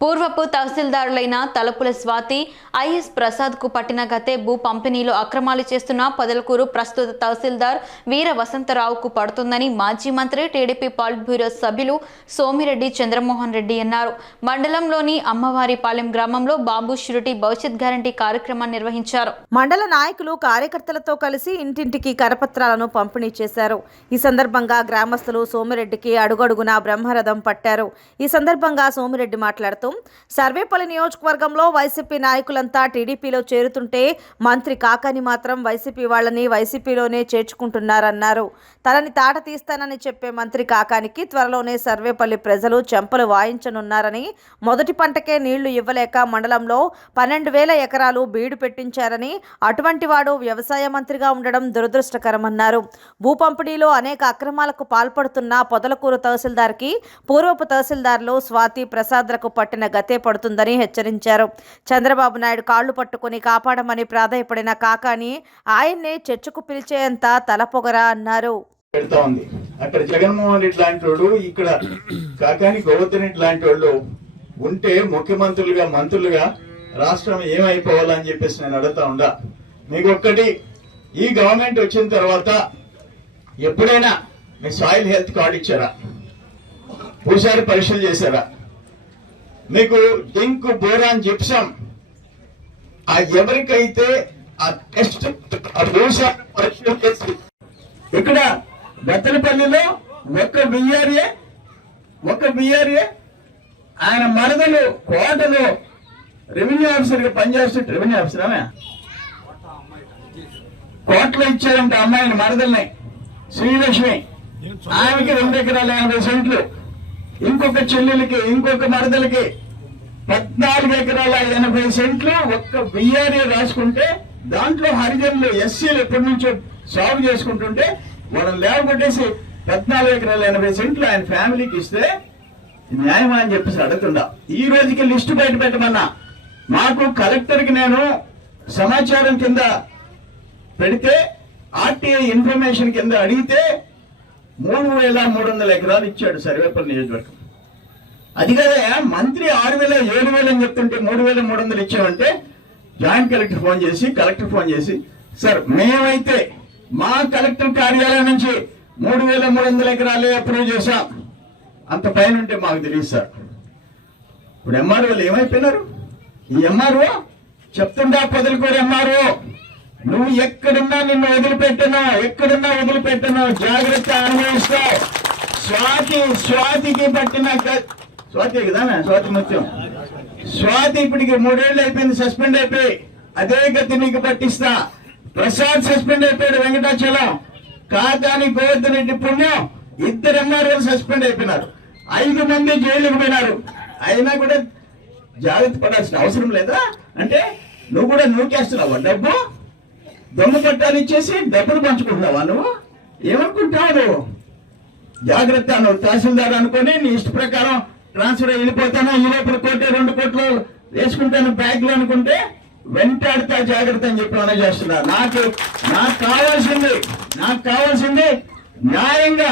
పూర్వపు తహసీల్దారులైన తలపుల స్వాతి ఐఎస్ ప్రసాద్కు పట్టిన గతే భూ పంపిణీలో అక్రమాలు చేస్తున్న పొదలకూరు ప్రస్తుత తహసీల్దార్ వీర వసంతరావుకు పడుతుందని మాజీ మంత్రి టీడీపీ పాలిట్ బ్యూరో సభ్యులు సోమిరెడ్డి చంద్రమోహన్ రెడ్డి అన్నారు. మండలంలోని అమ్మవారిపాలెం గ్రామంలో బాబు షురిటి భవిష్యత్ గ్యారంటీ కార్యక్రమాన్ని నిర్వహించారు. మండల నాయకులు కార్యకర్తలతో కలిసి ఇంటింటికి కరపత్రాలను పంపిణీ చేశారు. ఈ సందర్భంగా గ్రామస్తులు సోమిరెడ్డికి అడుగడుగునా బ్రహ్మరథం పట్టారు. ఈ సందర్భంగా సోమిరెడ్డి మాట్లాడుతూ సర్వేపల్లి నియోజకవర్గంలో వైసీపీ నాయకులంతా టీడీపీలో చేరుతుంటే మంత్రి కాకాని మాత్రం వైసీపీ వాళ్ళని వైసీపీలోనే చేర్చుకుంటున్నారన్నారు. తనని తాట తీస్తానని చెప్పే మంత్రి కాకానికి త్వరలోనే సర్వేపల్లి ప్రజలు చెంపలు వాయించనున్నారని మొదటి పంటకే నీళ్ళు ఇవ్వలేక మండలంలో పన్నెండు వేల ఎకరాలు బీడు పెట్టించారని అటువంటి వాడు వ్యవసాయ మంత్రిగా ఉండడం దురదృష్టకరమన్నారు. భూపంపిణీలో అనేక అక్రమాలకు పాల్పడుతున్న పొదలకూరు తహసీల్దార్కి పూర్వపు తహసీల్దార్లు స్వాతి ప్రసాద్లకు పట్టిన గతే పడుతుందని హెచ్చరించారు. చంద్రబాబు నాయుడు కాళ్ళు పట్టుకుని కాపాడమని ప్రాధాయపడిన కాకాని ఆయన్నే చర్చకు పిలిచేంత తలపొగరా అన్నారు. పెడతా ఉంది. అక్కడ జగన్మోహన్ రెడ్డి లాంటి వాడు ఇక్కడ కాకాని గోవర్ధన్ రెడ్డి లాంటి వాళ్ళు ఉంటే ముఖ్యమంత్రులుగా మంత్రులుగా రాష్ట్రం ఏమైపోవాలని చెప్పేసి నేను అడుగుతా ఉండా. మీకు ఒక్కటి ఈ గవర్నమెంట్ వచ్చిన తర్వాత ఎప్పుడైనా మీ సాయిల్ హెల్త్ కార్డు ఇచ్చారా? భూసారి పరీక్షలు చేశారా? మీకు డింక్ బోరాన్ జిప్సం ఆ ఎవరికైతే ఆ టెస్ట్ ఆ ఇక్కడ బెత్తలపల్లిలో ఒక్క బిఆర్ఏ ఒక్క బిఆర్ఏ ఆయన మరదలు కోటలో రెవెన్యూ ఆఫీసర్గా పనిచేస్తుంటే రెవెన్యూ ఆఫీసర్ ఆమె? కోటలో ఇచ్చారంట అమ్మాయిని మరదల్ని. శ్రీలక్ష్మి. ఆమెకి రెండు ఎకరాల యాభై సెంట్లు. ఇంకొక చెల్లెలకి ఇంకొక మరదలకి పద్నాలుగు ఎకరాల ఎనభై సెంట్లు ఒక్క బిఆర్ఏ రాసుకుంటే దాంట్లో హరిజనులు ఎస్సీలు ఎప్పటి నుంచో సాగు చేసుకుంటుంటే వాళ్ళని లేవగొట్టేసి పద్నాలుగు ఎకరాల ఎనభై సెంట్లు ఆయన ఫ్యామిలీకి ఇస్తే న్యాయమా అని చెప్పేసి అడుగుతుండా. ఈ రోజుకి లిస్టు బయట పెట్టమన్నా. మాకు కలెక్టర్కి నేను సమాచారం కింద పెడితే ఆర్టీఐ ఇన్ఫర్మేషన్ కింద అడిగితే మూడు వేల మూడు వందల ఎకరాలు ఇచ్చాడు సర్వేపల్లి నియోజకవర్గం. అది కదా మంత్రి ఆరు వేల ఏడు వేలు అని చెప్తుంటే మూడు వేల మూడు వందలు ఇచ్చామంటే జాయింట్ కలెక్టర్ ఫోన్ చేసి కలెక్టర్ ఫోన్ చేసి సార్ మేమైతే మా కలెక్టర్ కార్యాలయం నుంచి మూడు వేల మూడు వందల ఎకరాలే అప్రూవ్ చేశాం. అంత పైన ఉంటే మాకు తెలియదు సార్. ఇప్పుడు ఎంఆర్ఓలు ఏమైపోయినారు? ఈ ఎంఆర్ఓ చెప్తుండా కూడా ఎంఆర్ఓ నువ్వు ఎక్కడున్నా నిన్ను వదిలిపెట్టను ఎక్కడున్నా వదిలిపెట్టను. జాగ్రత్త అనుభవిస్తా స్వాతి స్వాతికి పట్టిన స్వాతి కదా స్వాతి ముత్యం? స్వాతి ఇప్పటికి మూడేళ్ళు అయిపోయింది సస్పెండ్ అయిపోయి. అదే గతి నీకు పట్టిస్తా. ప్రసాద్ సస్పెండ్ అయిపోయాడు వెంకటాచలం. కాకాని గోవర్ధన్ రెడ్డి పుణ్యం. ఇద్దరు ఎంఆర్ఓ సస్పెండ్ అయిపోయినారు. ఐదు మంది జైలుకు పోయినారు. అయినా కూడా జాగ్రత్త పడాల్సిన అవసరం లేదా? అంటే నువ్వు కూడా నూకేస్తున్నావు డబ్బు? దొంగ పట్టాలు ఇచ్చేసి డబ్బులు పంచుకుంటున్నావా నువ్వు? ఏమనుకుంటావు జాగ్రత్త నువ్వు తహసీల్దార్ అనుకొని నీ ఇష్ట ప్రకారం ట్రాన్స్ఫర్ వెళ్ళిపోతాను. ఈ లోపల కోటి రెండు కోట్లు వేసుకుంటాను బ్యాగ్లు అనుకుంటే వెంటాడుతా జాగ్రత్త అని చెప్పి అనే చేస్తున్నా. నాకు నాకు కావాల్సింది నాకు కావాల్సింది న్యాయంగా